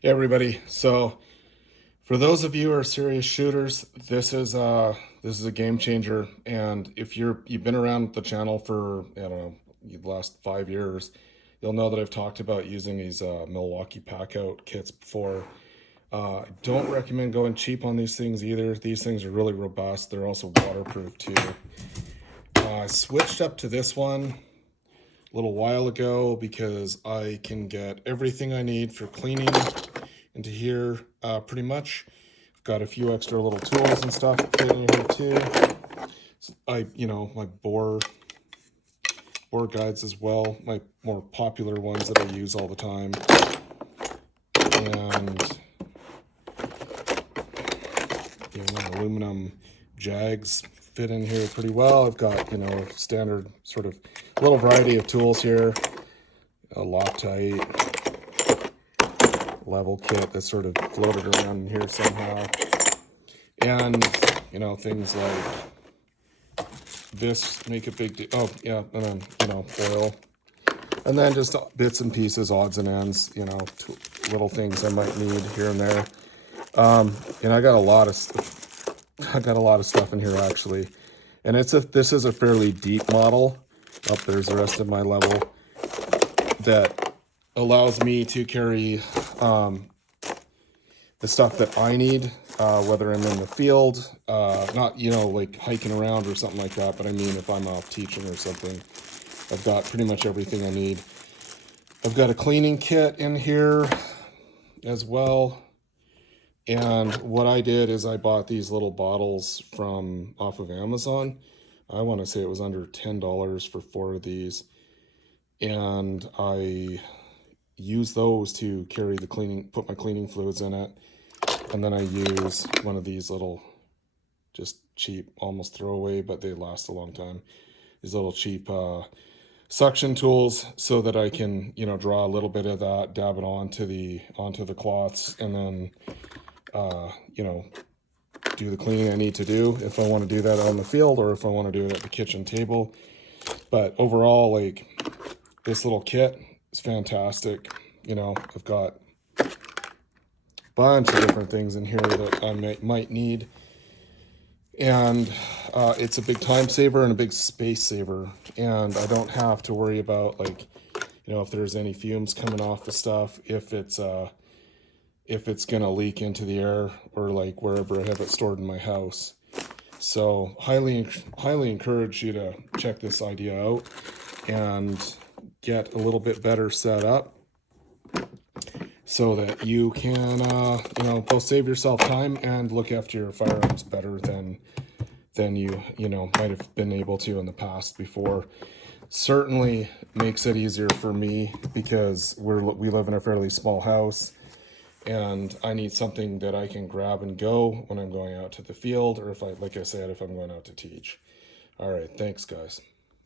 Hey everybody. So for those of you who are serious shooters, this is a game changer. And if you've been around the channel for, I don't know, the last 5 years, you'll know that I've talked about using these Milwaukee pack out kits before. Don't recommend going cheap on these things either. These things are really robust. They're also waterproof too. I switched up to this one a little while ago because I can get everything I need for cleaning into here pretty much. I've got a few extra little tools and stuff fit in here too. So my bore guides as well, my more popular ones that I use all the time. And my aluminum jags fit in here pretty well. I've got, standard sort of little variety of tools here. A Loctite level kit that's sort of floated around in here somehow. And, things like this make a big deal. Oh, yeah, and then, oil. And then just bits and pieces, odds and ends, little things I might need here and there. And I got a lot of stuff in here actually. And this is a fairly deep model. Up there's the rest of my level that allows me to carry the stuff that I need, whether I'm in the field, not, like hiking around or something like that, but I mean if I'm off teaching or something. I've got pretty much everything I need. I've got a cleaning kit in here as well. And what I did is I bought these little bottles off of Amazon. I want to say it was under $10 for 4 of these. And I use those to carry put my cleaning fluids in it. And then I use one of these little, just cheap, almost throwaway, but they last a long time. These little cheap suction tools so that I can, draw a little bit of that, dab it onto the cloths, and then, do the cleaning I need to do if I want to do that on the field or if I want to do it at the kitchen table. But overall, like, this little kit is fantastic. I've got a bunch of different things in here that I might need. And it's a big time saver and a big space saver. And I don't have to worry about, like, if there's any fumes coming off the stuff, if it's going to leak into the air or like wherever I have it stored in my house. So highly encourage you to check this idea out and get a little bit better set up so that you can, both save yourself time and look after your firearms better than you might have been able to in the past before. Certainly makes it easier for me because we live in a fairly small house. And I need something that I can grab and go when I'm going out to the field, or if I'm going out to teach. All right, thanks, guys.